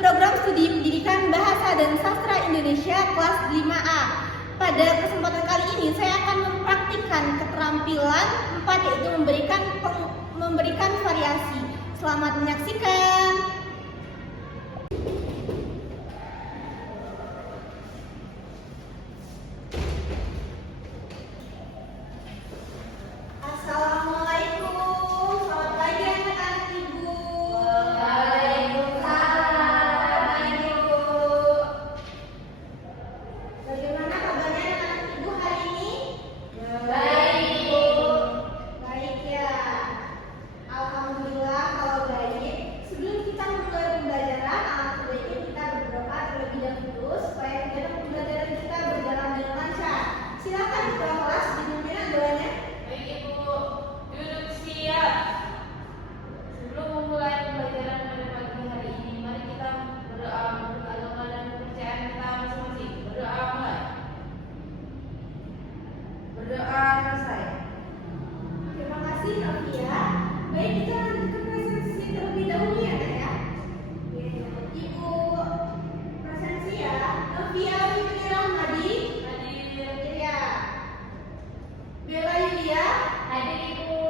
Program Studi Pendidikan Bahasa dan Sastra Indonesia kelas 5A. Pada kesempatan kali ini saya akan mempraktikkan keterampilan 4, yaitu memberikan variasi. Selamat menyaksikan. Berdoa selesai. Terima kasih Novia. Baik, kita lanjut ke presentasi terlebih dahulu ya, Kak ya. Ibu presensi ya. Novia Fitri Rahmadi. Hadir. Ya. Bella Yulia. Hadir Ibu.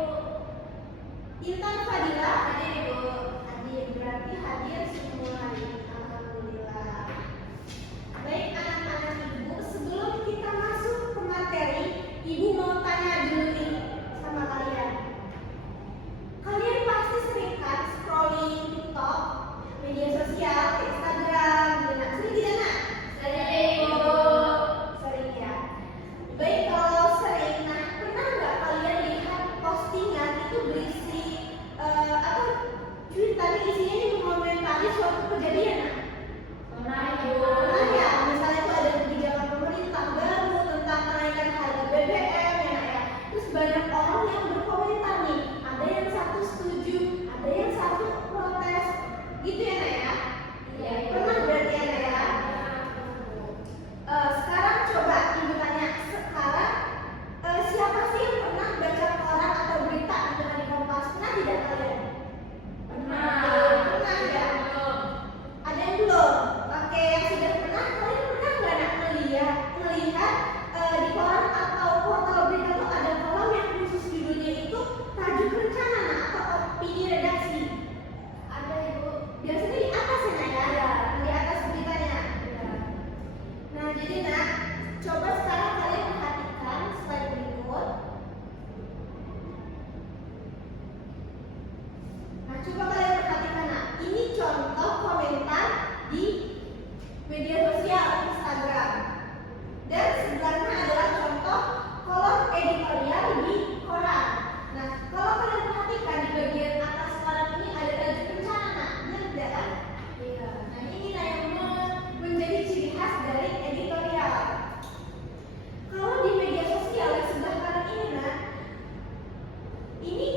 Intan Fadila. Hadir Ibu. Hadir, berarti hadir semua hari. Alhamdulillah. Baik anak-anak Ibu, sebelum kita masuk ke materi, Ibu mau tanya dulu nih sama kalian. Kalian pasti sering kan scrolling TikTok, media sosial, Instagram, gitu. Sering tidak nak? Sering Ibu. Sering ya. Baik, kalau sering, nah pernah nggak kalian lihat postingan itu berisi atau cuitan isinya ini mengomentari suatu kejadian? Nah? Pernah Ibu. Nah, ya, misalnya itu ada kebijakan pemerintah baru tentang kenaikan harga BBM ya, ya. Terus banyak orang yang berkomentar nih, ada yang satu setuju, ada yang satu protes, gitu ya, Nak ya? Iya, Ibu. Pernah berarti ya, Nak ya? Sekarang coba Ibu tanya, sekarang siapa sih yang pernah baca koran atau berita gitu di Kompas? Pernah tidak kalian? Pernah. Pernah ya? Belum. Ada yang belum? Oke, yang sudah pernah, kalian pernah nggak nak melihat di koran atau portal berita itu ada kolom yang khusus judulnya itu tajuk rencana nak, atau opini redaksi? Ada Ibu. Biasanya di atas ya nak ya? Iya. Di atas beritanya. Iya. Nah jadi nak, coba sekarang kalian perhatikan slide berikut. Nah coba kalian perhatikan nak, ini contoh komentar di media sosial Instagram. Dan sebelahnya adalah contoh kolom editorial di koran. Nah kalau kalian perhatikan di bagian atas koran ini ada tajuk rencana nak, benar tidak kan? Iya. Nah ini nah yang menjadi ciri khas dari editorial. Kalau di media sosial yang sebelah kanan ini nah, ini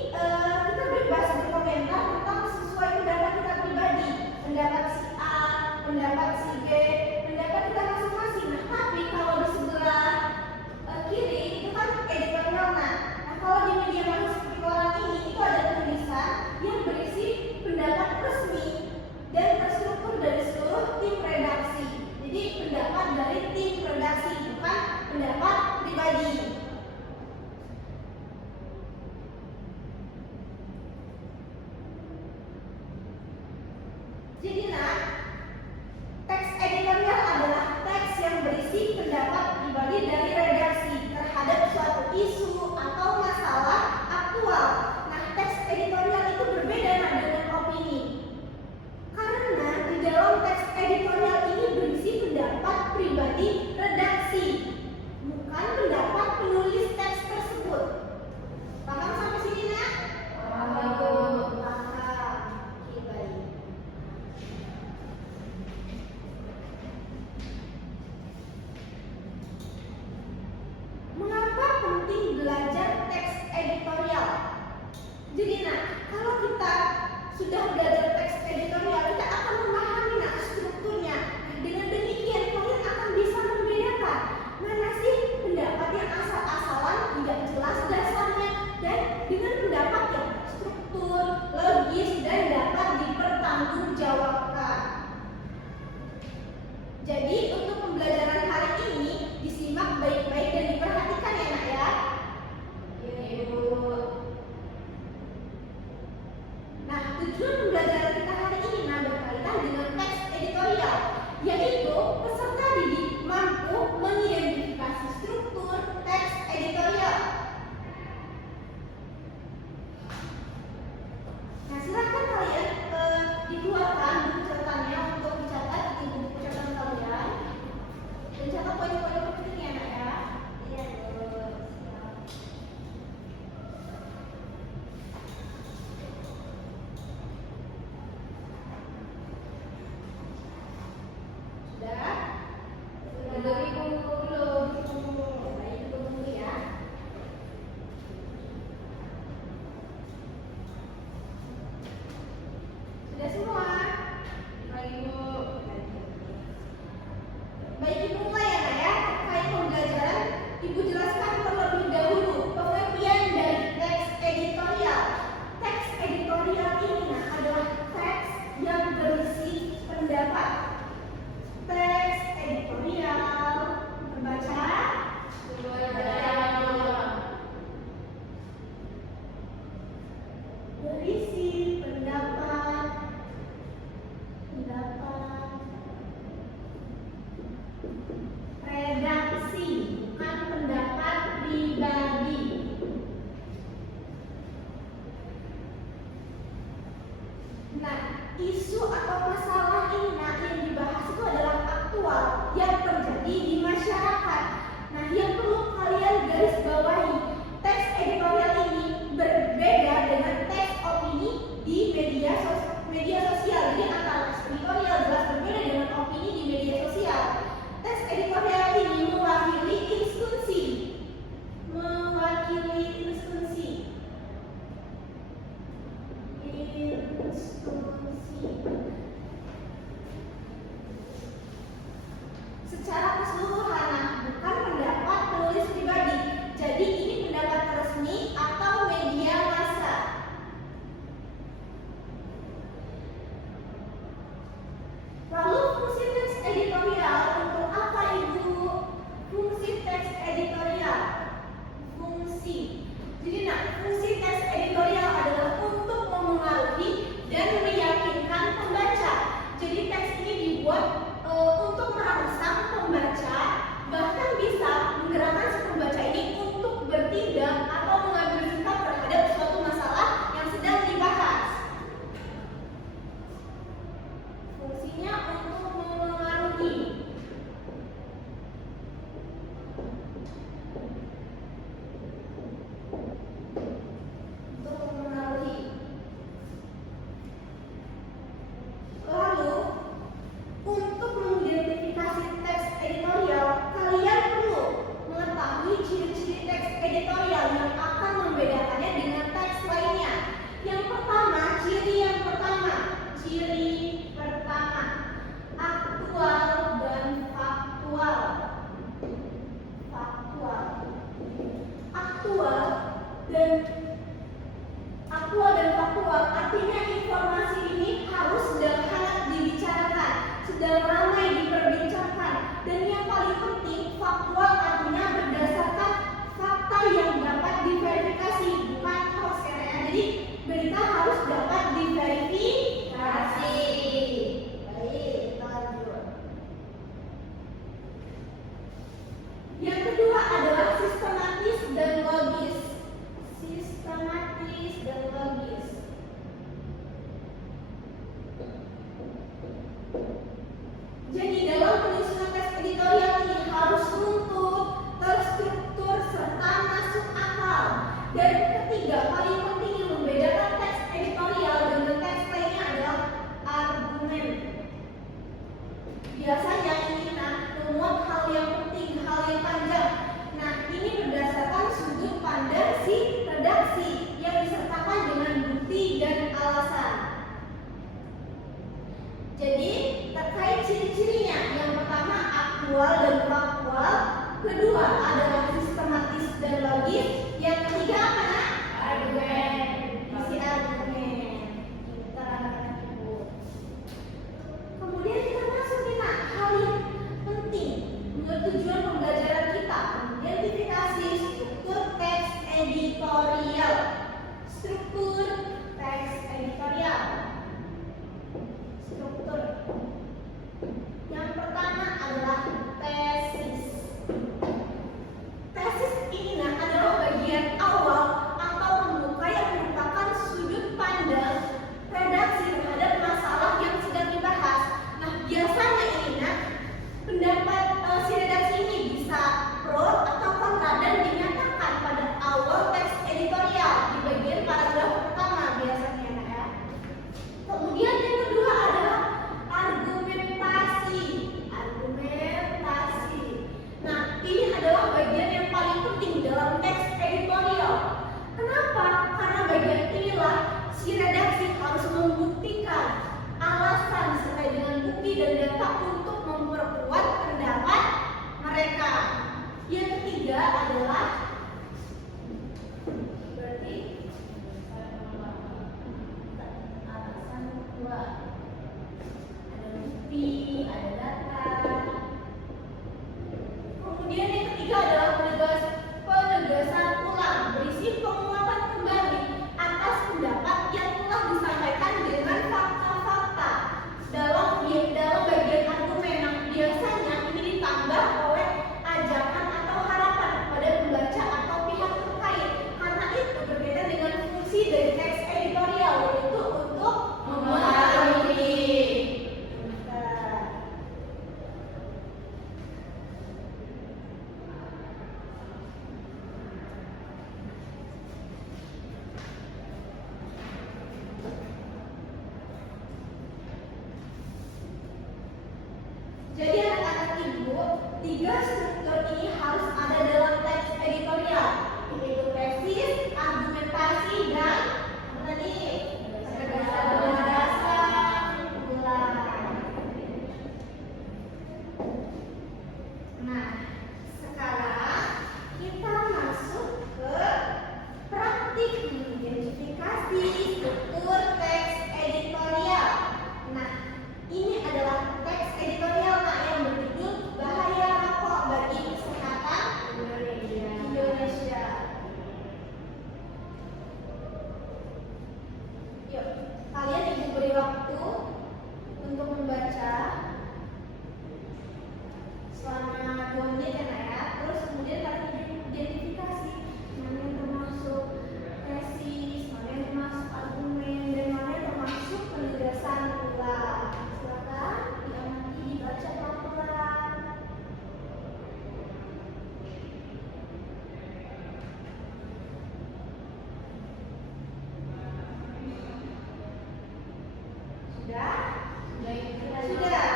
kita bebas berkomentar tentang sesuai pendapat kita pribadi, pendapat si A, pendapat si B, pendapat kita masing-masing. Nah tapi kalau di sebelah kiri itu kan editorial nah. Nah kalau di media mana seperti koran ini itu ada tulisan yang berisi pendapat resmi dan terstruktur dari seluruh tim redaksi. Jadi pendapat dari tim redaksi, bukan pendapat pribadi. Jadi nah, teks editorial adalah teks yang berisi pendapat pribadi dari redaksi terhadap suatu isu atau masalah aktual. Nah, teks editorial itu berbeda dengan opini. Karena di dalam teks editorial ini berisi pendapat pribadi redaksi, bukan pendapat penulis teks tersebut. Paham sampai sini nak? Paham Ibu. Paham. Oke, baik. Mengapa penting belajar teks editorial? Jadi nah, kalau kita sudah belajar teks editorial, kita akan memahami nah strukturnya. Dengan demikian kalian akan bisa membedakan mana sih pendapat yang asal-asalan tidak jelas dasarnya dan dengan pendapat yang struktur, logis dan dapat dipertanggungjawabkan. Jadi untuk pembelajaran hari ini disimak baik-baik dan diperhatikan ya nak ya. Iya, Ibu. Nah, tujuan pembelajaran kita hari ini berkaitan dengan teks editorial, yaitu peserta didik mampu mengidentifikasi struktur teks editorial. Nah, silakan kalian dikeluarkan buku catatannya untuk dicatat di buku catatan kalian dan catat poin-poin pentingnya nak ya. Iya, Bu. Siap. Sudah? Belum, Ibu. Belum. Baik, tunggu ya. Sudah semua? Baik, Ibu. Baik, Ibu mulai ya nak ya. Terkait pembelajaran, Ibu jelaskan terlebih dahulu pengertian dari teks editorial. Teks editorial ini nah, adalah teks yang berisi pendapat. Teks editorial membaca berisi pendapat redaksi, bukan pendapat pribadi. Nah, isu atau masalah ini nah, yang dibahas itu adalah aktual yang terjadi di masyarakat. Nah, yang perlu kalian garis bawahi, teks editorial ini berbeda dengan teks opini di media sosial. Jadi antara teks editorial jelas berbeda dengan opini di media sosial. Teks editorial ini mewakili institusi. Secara keseluruhan, nah, bukan pendapat penulis pribadi. Jadi ini pendapat resmi atau media massa. Lalu fungsi teks editorial untuk apa Ibu? Fungsi teks editorial. Jadi nah, fungsi teks editorial adalah untuk memengaruhi dan meyakinkan pembaca. Jadi teks ini dibuat untuk merangsang pembaca, bahkan bisa menggerakkan si pembaca ini untuk bertindak atau mengambil sikap terhadap suatu masalah yang sedang dibahas. Fungsinya untuk memengaruhi. Lalu, untuk mengidentifikasi teks editorial, kalian perlu mengetahui ciri-ciri teks editorial yang akan membedakannya dengan teks lainnya. Ciri pertama, aktual dan faktual. Aktual dan faktual artinya informasi ini harus sedang hangat dibicarakan, sedang ramai diperbincangkan, dan yang paling penting faktual artinya berdasarkan fakta yang dapat diverifikasi, bukan hoax ya. Jadi berita harus dapat diverifikasi. Baik, kita lanjut. Yang kedua adalah sistematis dan logis. Jadi dalam penyusunan teks editorial ini harus runtut, terstruktur, serta masuk akal. Dan ketiga, paling penting yang membedakan teks editorial dengan teks lainnya adalah argumen. Biasanya ini memuat hal yang penting, hal yang panjang. Nah, ini berdasarkan sudut pandang si redaksi yang disertakan dengan bukti dan alasan. Jadi, terkait ciri-cirinya, yang pertama aktual dan faktual, kedua adalah sistematis dan logis, yang ketiga apa nak? Argumen. Isi argumen. Kita anak-anak Ibu. Kemudian kita masuk nih nak, hal yang Yang pertama adalah tesis. Tesis ini adalah bagian awal atau pembuka yang merupakan sudut pandang redaksi terhadap masalah yang sedang dibahas. Nah, biasanya ini pendapat si redaksi ini bisa pro atau kontra dan dinyatakan pada awal teks editorial di bagian paragraf pertama biasanya ya. Kemudian yang kedua adalah argumentasi. Argumentasi. Nah, ini adalah bagian yang paling penting dalam teks editorial. Kenapa? Karena bagian inilah si redaksi harus membuktikan alasan sesuai dengan bukti dan data untuk memperkuat pendapat mereka. Yang ketiga adalah berarti alasan kuat. Ada bukti, ada data. Kemudian yang ketiga adalah penegasan ulang, berisi penguatan kembali atas pendapat yang telah disampaikan dengan fakta-fakta dalam bagian argumen yang biasanya ini ditambah oleh ajakan atau harapan kepada pembaca atau pihak terkait. Karena itu berbeda dengan fungsi dari teks editorial, yaitu untuk memahami. Jadi anak-anak ibu, tiga struktur ini harus ada dalam teks editorial, yaitu tesis, argumentasi, dan apa tadi? Penegasan ulang. Nah, sekarang kita masuk ke praktik mengidentifikasi struktur teks editorial. Nah, ini adalah teks editorial yang berjudul Bahaya Rokok bagi Kesehatan Indonesia. Yuk, kalian ibu beri waktu untuk membaca selama 2 menit ya. Terus kemudian kalian identifikasi mana yang termasuk tesis, mana yang termasuk argumen, dan mana yang termasuk penegasan ulang. Silakan diamati, dibaca pelan-pelan. Sudah? Sudah.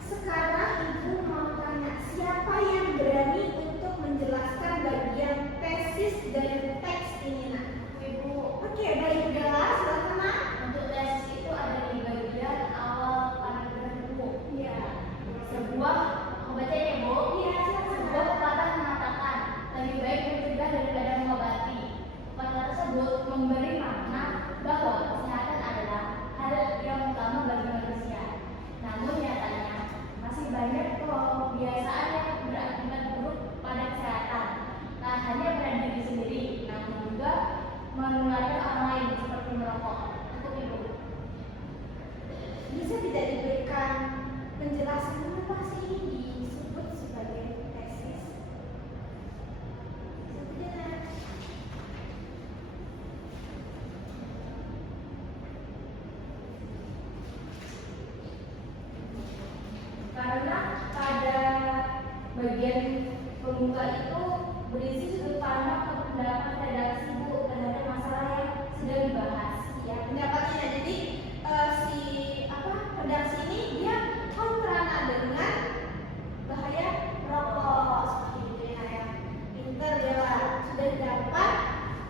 Sekarang ibu mau tanya, siapa yang berani untuk menjelaskan bagian tesis dari teks ini nak? Ibu. Oke, baik, udahlah, silakan nak. Untuk tesis itu ada di bagian awal paragraf buku. Iya. Sebuah membaca ya Bu. Iya, silakan. Sebuah pepatah mengatakan lebih baik mencegah daripada mengobati. Pepatah tersebut memberi makna bahwa kesehatan adalah hal yang utama bagi manusia. Namun nyatanya masih banyak kebiasaan yang berakibat buruk pada kesehatan. Tak hanya pada diri sendiri, namun juga menularkan orang lain seperti merokok. Cukup Ibu. Bisa tidak diberikan penjelasan kenapa sih ini disebut sebagai tesis? Sebenarnya Karena pada bagian pembuka itu berisi sudut pandang atau pendapat redaksi Bu terhadap masalah yang sedang dibahas. ya pendapatnya. Jadi redaksi ini dia kontra dengan bahaya rokok seperti itu ya. Pinter dia lah, sudah dapat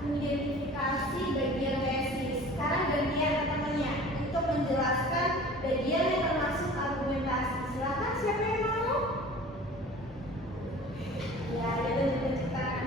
mengidentifikasi bagian tesis. Sekarang gantian temannya untuk menjelaskan bagian yang termasuk argumentasi. Silakan, siapa yang mau? Ya, dia udah ceritakan.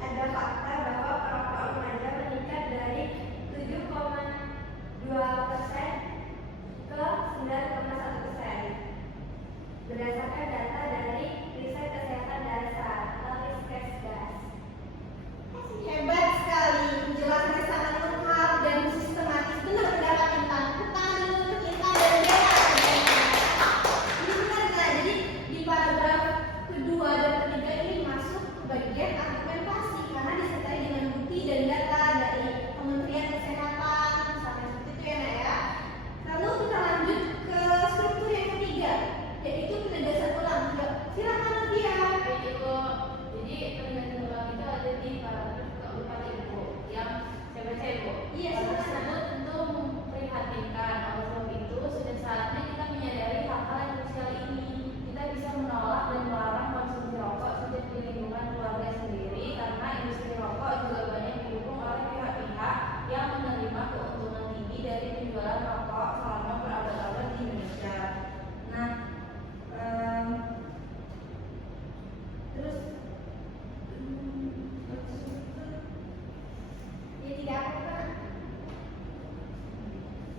ada fakta bahwa perokok remaja meningkat dari 7,2% ke 9,1%. Berdasarkan data dari riset kesehatan dasar atau Riskesdas. Hebat sekali, penjelasannya sangat lengkap dan sistematis. Benar pendapat Intan. Tepuk tangan dulu untuk Intan dan Bella. Ini benar, nah, jadi di paragraf kedua dan ketiga ini masuk ke bagian argumentasi karena disertai dengan bukti dan data dari Kementerian Kesehatan, misalnya seperti itu ya, Nak ya. Lalu kita lanjut ke struktur yang ketiga, yaitu penegasan ulang. Yuk, silakan Novia. Baik Ibu, jadi penegasan ulang itu ada di paragraf keempat Ibu, yang saya baca Ibu. Iya, Hal silakan. tersebut tentu memprihatinkan. Oleh sebab itu, sudah saatnya kita menyadari hal-hal yang krusial ini. Kita bisa menolak dan melarang konsumsi rokok sejak di lingkungan keluarga sendiri, karena industri rokok juga banyak didukung oleh pihak-pihak yang menerima keuntungan tinggi dari penjualan rokok selama berabad-abad di Indonesia. Nah, terus Ini tidak apa-apa.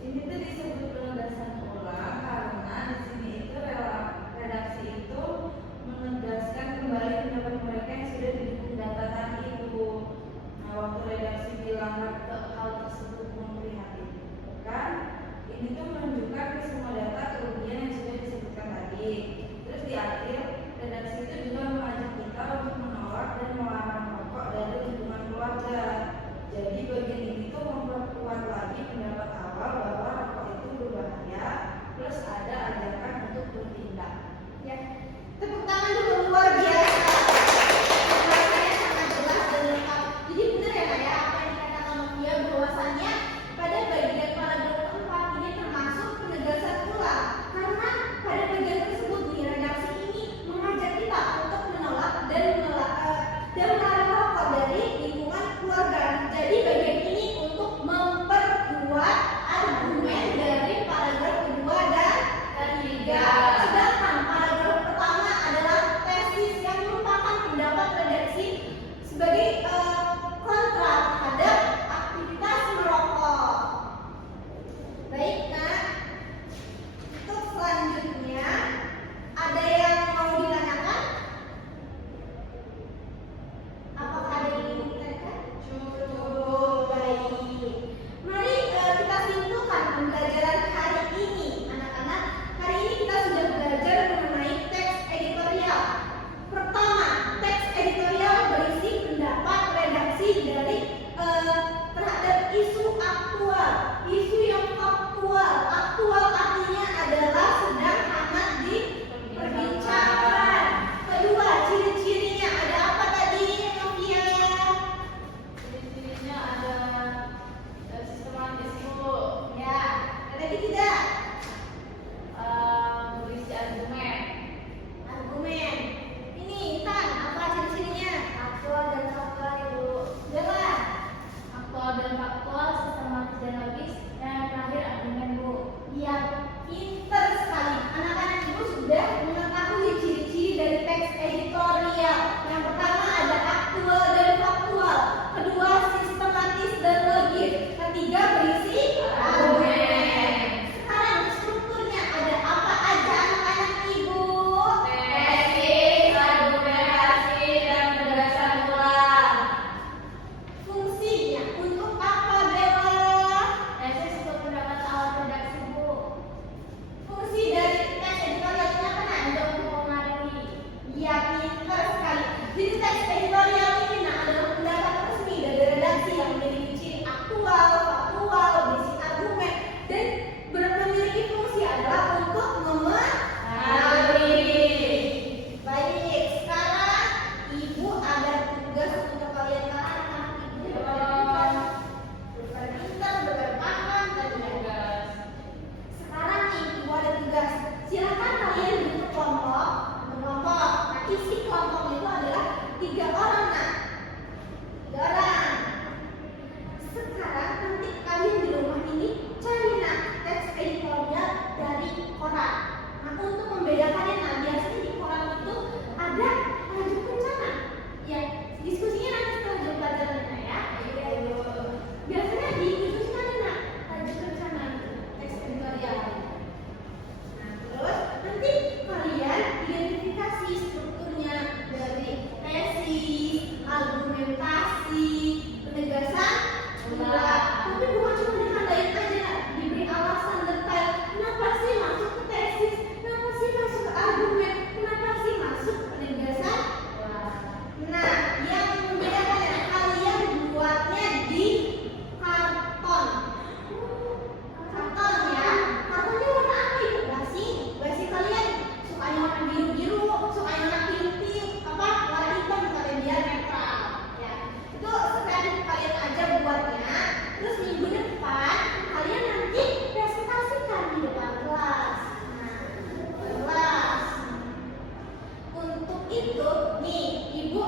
ini tuh disebut penegasan ulang karena di sini itu redaksi itu menegaskan kembali pendapat mereka yang sudah didukung data tadi itu. Nah, waktu redaksi bilang hal tersebut memprihatinkan, ini tuh menunjukkan ke semua data kerugian yang sudah disebutkan tadi. Terus di akhir redaksi itu juga mengajak kita untuk menolak dan melarang rokok dari lingkungan keluarga. Jadi bagian ini tuh memperkuat lagi pendapat awal bahwa rokok itu berbahaya, plus ada ajakan untuk bertindak. Ya, tepuk tangan dulu, luar biasa. Penjelasannya sangat jelas dan lengkap. Jadi benar ya, Nak ya, apa yang dikatakan Novia bahwasannya pada bagian paragraf keempat ini termasuk penegasan ulang. Karena pada bagian tersebut di redaksi ini mengajak kita untuk menolak dan melarang rokok dari lingkungan keluarga. Jadi bagian ini untuk memperkuat argumen dari paragraf kedua dan ketiga. Sedangkan paragraf pertama adalah tesis yang merupakan pendapat redaksi sebagai kontra terhadap aktivitas merokok. Baik, Nak. Untuk selanjutnya ada yang mau ditanyakan? Apakah ada yang ingin ditanyakan? Cukup baik. Mari kita simpulkan pembelajaran hari ini, anak-anak. Hari ini kita sudah belajar mengenai teks editorial. Pertama, teks editorial berisi pendapat redaksi dari terhadap isu aktual, isu yang faktual. Aktual artinya adalah sedang hangat diperbincangkan. Kedua, ciri-cirinya ada apa tadi, Novia? Ciri-cirinya ada sistematis Bu, Ya, ada tidak? berisi argumen. Argumen. Ini Intan, apa ciri-cirinya? Aktual dan faktual, Ibu. Bella, argumentasi, penegasan pula. Tapi bukan cuma ditandain aja, diberi alasan detail. Kenapa sih masuk ke tesis? Kenapa sih masuk ke argumen? Kenapa sih masuk ke penegasan? Nah, yang membedakan ya, kalian buatnya di karton. Karton ya. Kartonnya warna apa itu? Basi kalian sukanya warna biru-biru, sukanya warna pink-pink, apa? Warna hitam kalian biar netral. Ya. Itu sekreatif kalian aja buatnya. Terus minggu depan kalian nanti presentasikan di depan kelas. Nah, kelas. Untuk itu, nih, Ibu,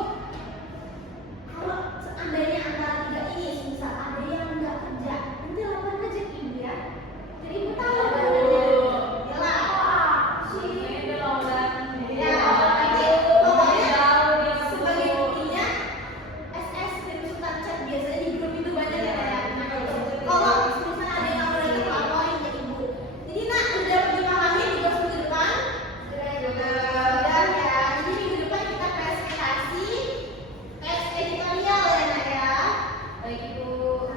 kalau seandainya antara tiga ini, misal ada yang nggak kerja, nanti laporan aja ke Ibu ya. Jadi Ibu tahu sebenarnya. Yalah. Ya, nanti pokoknya sebagai buktinya SS tim suka chat biasanya di grup itu banyak ya. Kalau misalnya ada yang nggak boleh laporin ke Ibu. Jadi nak udah dipahami di kelas minggu depan? Udah ya. Jadi minggu depan kita presentasi teks editorial ya nak ya. Baik Ibu.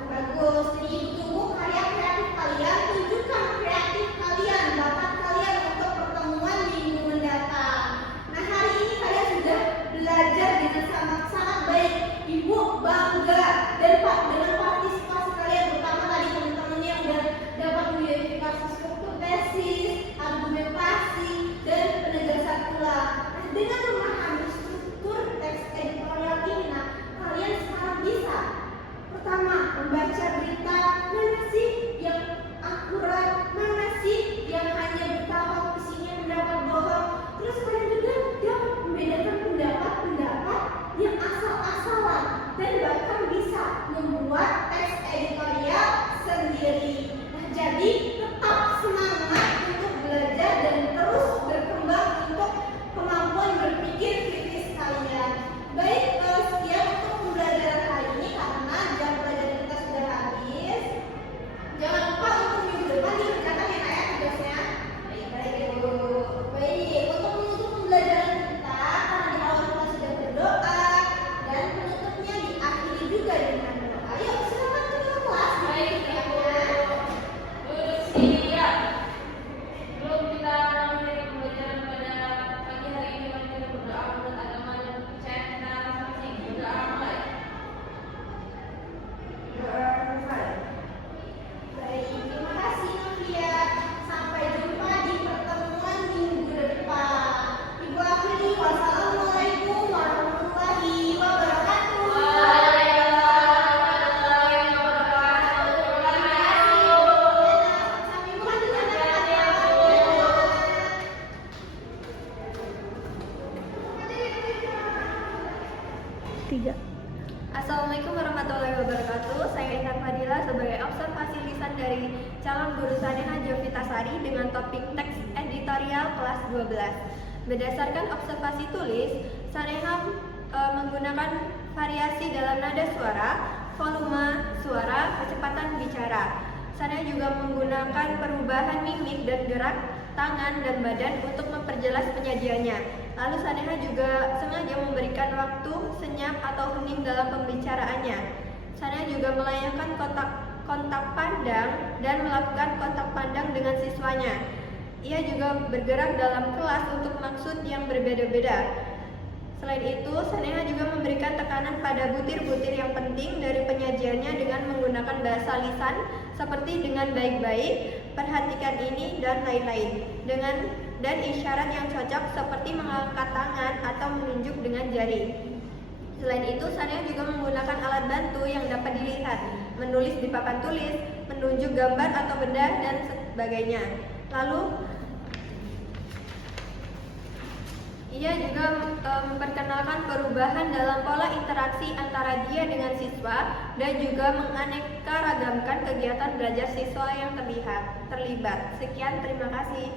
Bagus. Jadi Ibu tunggu karya kreatif kalian, tunjukkan kreatif kalian, bakat kalian untuk pertemuan minggu mendatang. Nah hari ini kalian sudah belajar dengan sangat baik. Ibu bangga dan Pak dengan partisipasi kalian, terutama tadi teman-temannya yang udah dapat mengidentifikasi struktur tesis, argumentasi, dan penegasan pula. Nah, dengan memahami struktur teks editorial ini, nah kalian sekarang bisa pertama membaca berita, mana sih yang akurat, mana sih yang hanya berita hoax, isinya pendapat bohong. Terus kalian juga dapat membedakan pendapat-pendapat yang asal-asalan dan bahkan bisa membuat teks editorial sendiri. Nah, jadi tetap semangat untuk belajar dan terus berkembang untuk kemampuan berpikir kritis kalian. Baik, sekian untuk pembelajaran hari ini karena jam pelajaran kita sudah habis. Jangan lupa untuk minggu depan dikerjakan ya Kak ya tugasnya. Baik, untuk menutup pembelajaran kita karena di awal kita sudah berdoa dan penutupnya diakhiri juga dengan doa. Ayo silakan ketua kelas. Baik Ibu. Siap. Sebelum kita mengakhiri pembelajaran pada pagi hari ini, mari kita berdoa menurut agama dan kepercayaan kita masing-masing. Berdoa mulai. Baik, terima kasih Novia. Sampai jumpa di pertemuan minggu depan. Ibu akhiri, wassalamualaikum warahmatullahi wabarakatuh. Sampai jumpa di Assalamualaikum warahmatullahi wabarakatuh. Saya Intan Fadila sebagai observasi lisan dari calon guru Saneha Jovitasari dengan topik teks editorial kelas 12. Berdasarkan observasi tulis, Saneha menggunakan variasi dalam nada suara, volume suara, kecepatan bicara. Saneha juga menggunakan perubahan mimik dan gerak tangan dan badan untuk memperjelas penyajiannya. Lalu Saneha juga sengaja memberikan waktu senyap atau hening dalam pembicaraannya. Saneha juga melayangkan kontak pandang dan melakukan kontak pandang dengan siswanya. Ia juga bergerak dalam kelas untuk maksud yang berbeda-beda. Selain itu, Saneha juga memberikan tekanan pada butir-butir yang penting dari penyajiannya dengan menggunakan bahasa lisan seperti dengan baik-baik, perhatikan ini, dan lain-lain. Dan isyarat yang cocok seperti mengangkat tangan atau menunjuk dengan jari. Selain itu, Saneha juga menggunakan alat bantu yang dapat dilihat, menulis di papan tulis, menunjuk gambar atau benda, dan sebagainya. Lalu, ia juga memperkenalkan perubahan dalam pola interaksi antara dia dengan siswa dan juga menganeka ragamkan kegiatan belajar siswa yang terlibat. Sekian, terima kasih.